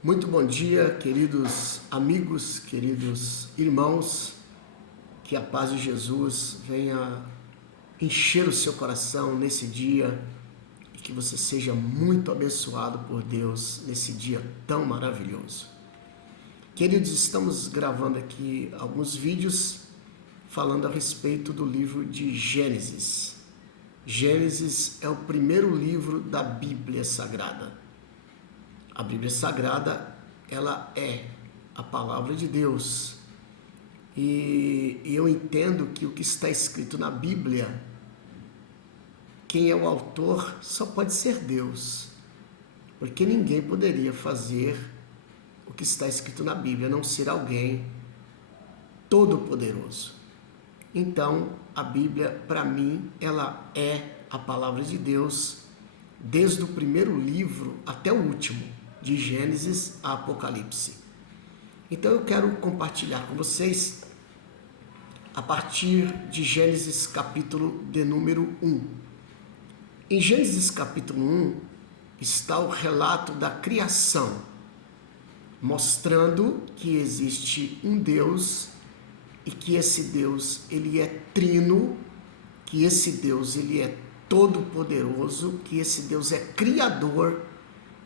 Muito bom dia, queridos amigos, queridos irmãos, que a paz de Jesus venha encher o seu coração nesse dia e que você seja muito abençoado por Deus nesse dia tão maravilhoso. Queridos, estamos gravando aqui alguns vídeos falando a respeito do livro de Gênesis. Gênesis é o primeiro livro da Bíblia Sagrada. A Bíblia Sagrada, ela é a palavra de Deus. E eu entendo que o que está escrito na Bíblia, quem é o autor só pode ser Deus. Porque ninguém poderia fazer o que está escrito na Bíblia, a não ser alguém todo-poderoso. Então, a Bíblia, para mim, ela é a palavra de Deus, desde o primeiro livro até o último, de Gênesis a Apocalipse. Então eu quero compartilhar com vocês a partir de Gênesis capítulo de número 1. Em Gênesis capítulo 1 está o relato da criação, mostrando que existe um Deus e que esse Deus ele é trino, que esse Deus ele é todo-poderoso, que esse Deus é criador,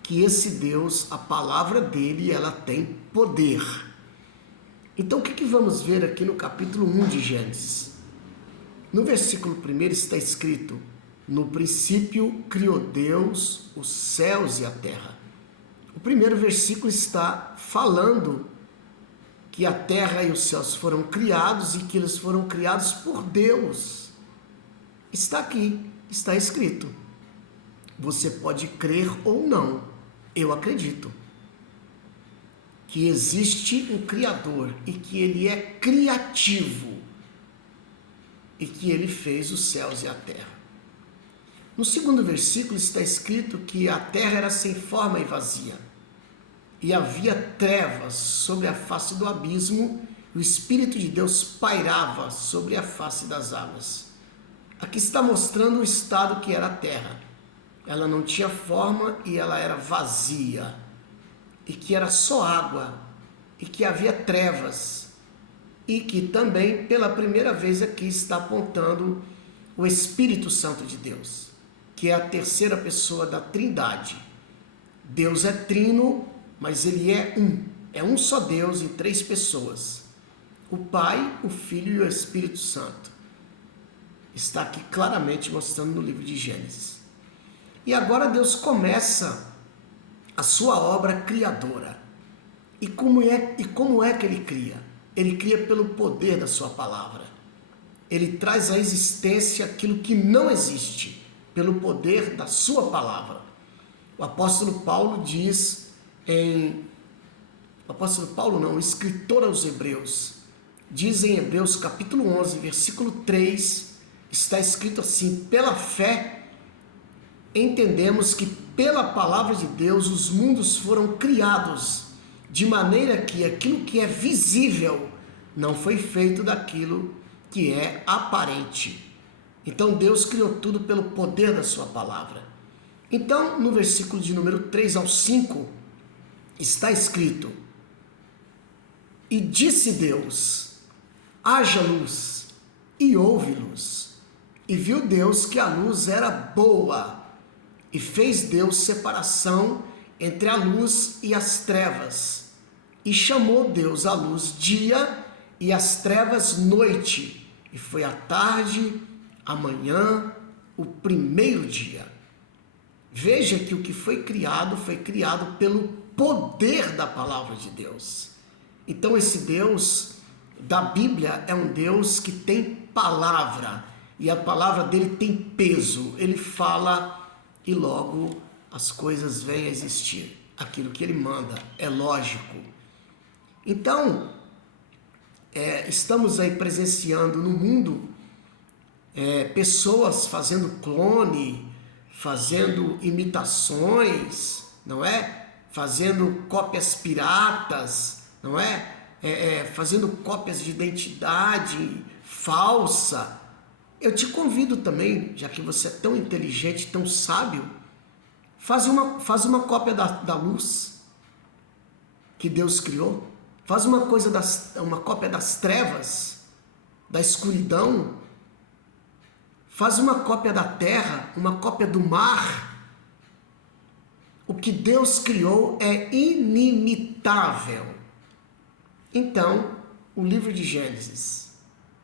que esse Deus, a palavra dele, ela tem poder. Então o que vamos ver aqui no capítulo 1 de Gênesis? No versículo 1 está escrito: no princípio criou Deus os céus e a terra. O primeiro versículo está falando que a terra e os céus foram criados e que eles foram criados por Deus. Está aqui, está escrito. Você pode crer ou não. Eu acredito que existe um Criador e que Ele é criativo e que Ele fez os céus e a terra. No segundo versículo está escrito que a terra era sem forma e vazia e havia trevas sobre a face do abismo e o Espírito de Deus pairava sobre a face das águas. Aqui está mostrando o estado que era a terra. Ela não tinha forma e ela era vazia, e que era só água, e que havia trevas, e que também pela primeira vez aqui está apontando o Espírito Santo de Deus, que é a terceira pessoa da Trindade. Deus é trino, mas ele é um só Deus em três pessoas: o Pai, o Filho e o Espírito Santo. Está aqui claramente mostrando no livro de Gênesis. E agora Deus começa a sua obra criadora. E como é que Ele cria? Ele cria pelo poder da sua palavra. Ele traz à existência aquilo que não existe, pelo poder da sua palavra. O apóstolo Paulo diz o escritor aos Hebreus, diz em Hebreus capítulo 11, versículo 3, está escrito assim: pela fé entendemos que pela palavra de Deus os mundos foram criados, de maneira que aquilo que é visível não foi feito daquilo que é aparente. Então Deus criou tudo pelo poder da sua palavra. Então no versículo de número 3 ao 5 está escrito: e disse Deus, haja luz, e houve luz. E viu Deus que a luz era boa, e fez Deus separação entre a luz e as trevas. E chamou Deus a luz dia e as trevas noite. E foi a tarde, a manhã, o primeiro dia. Veja que o que foi criado pelo poder da palavra de Deus. Então esse Deus da Bíblia é um Deus que tem palavra. E a palavra dele tem peso. Ele fala e logo as coisas vêm a existir. Aquilo que ele manda é lógico. Então, estamos aí presenciando no mundo pessoas fazendo clone, fazendo imitações, não é? Fazendo cópias piratas, não é? Fazendo cópias de identidade falsa. Eu te convido também, já que você é tão inteligente, tão sábio, faz uma cópia da luz. que Deus criou. Faz uma cópia das trevas, da escuridão. Faz uma cópia da terra, uma cópia do mar. O que Deus criou é inimitável. Então, o livro de Gênesis,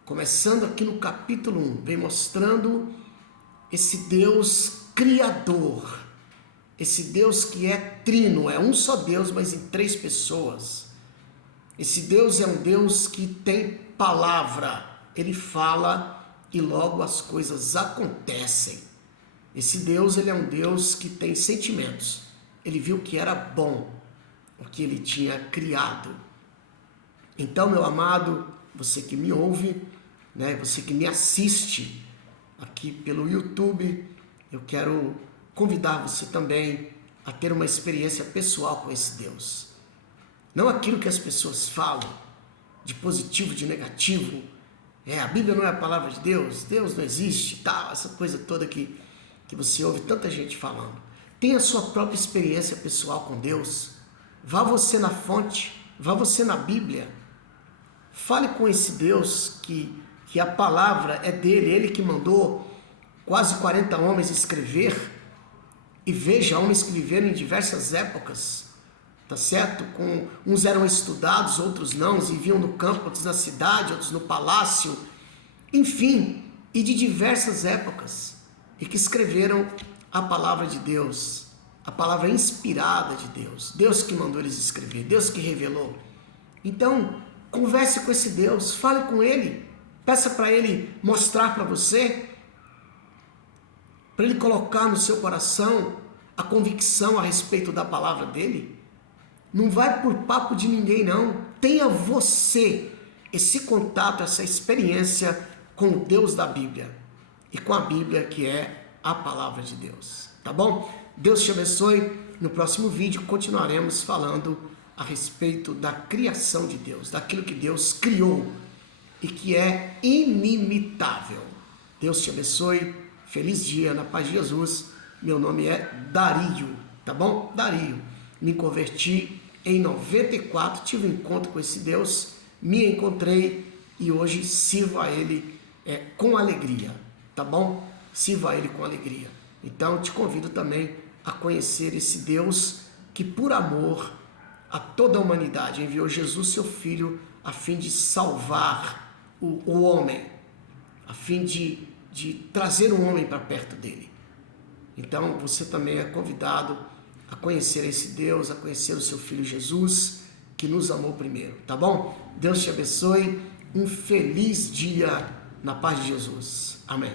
começando aqui no capítulo 1, vem mostrando esse Deus criador, esse Deus que é trino, é um só Deus, mas em 3 pessoas. Esse Deus é um Deus que tem palavra, ele fala e logo as coisas acontecem. Esse Deus, ele é um Deus que tem sentimentos. Ele viu que era bom o que ele tinha criado. Então, meu amado, você que me ouve, né, você que me assiste aqui pelo YouTube, eu quero convidar você também a ter uma experiência pessoal com esse Deus. Não aquilo que as pessoas falam, de positivo, de negativo. A Bíblia não é a palavra de Deus, Deus não existe, tal, essa coisa toda que você ouve tanta gente falando. Tenha a sua própria experiência pessoal com Deus. Vá você na fonte, vá você na Bíblia. Fale com esse Deus que a palavra é dele, ele que mandou quase 40 homens escrever. E veja, homens que viveram em diversas épocas, tá certo? Uns eram estudados, outros não, viviam no campo, outros na cidade, outros no palácio, enfim, e de diversas épocas, e que escreveram a palavra de Deus, a palavra inspirada de Deus, Deus que mandou eles escrever, Deus que revelou. Então, converse com esse Deus, fale com ele, peça para ele mostrar para você, para ele colocar no seu coração a convicção a respeito da palavra dele. Não vai por papo de ninguém, não. Tenha você esse contato, essa experiência com o Deus da Bíblia e com a Bíblia que é a palavra de Deus, tá bom? Deus te abençoe. No próximo vídeo continuaremos falando a respeito da criação de Deus, daquilo que Deus criou e que é inimitável. Deus te abençoe. Feliz dia, na paz de Jesus. Meu nome é Dario, tá bom? Dario. Me converti em 94, tive um encontro com esse Deus, me encontrei e hoje sirvo a Ele com alegria, tá bom? Sirvo a Ele com alegria. Então te convido também a conhecer esse Deus que por amor a toda a humanidade enviou Jesus, seu Filho, a fim de salvar o homem, a fim de trazer o homem para perto dele. Então você também é convidado a conhecer esse Deus, a conhecer o seu Filho Jesus, que nos amou primeiro, tá bom? Deus te abençoe, um feliz dia na paz de Jesus. Amém.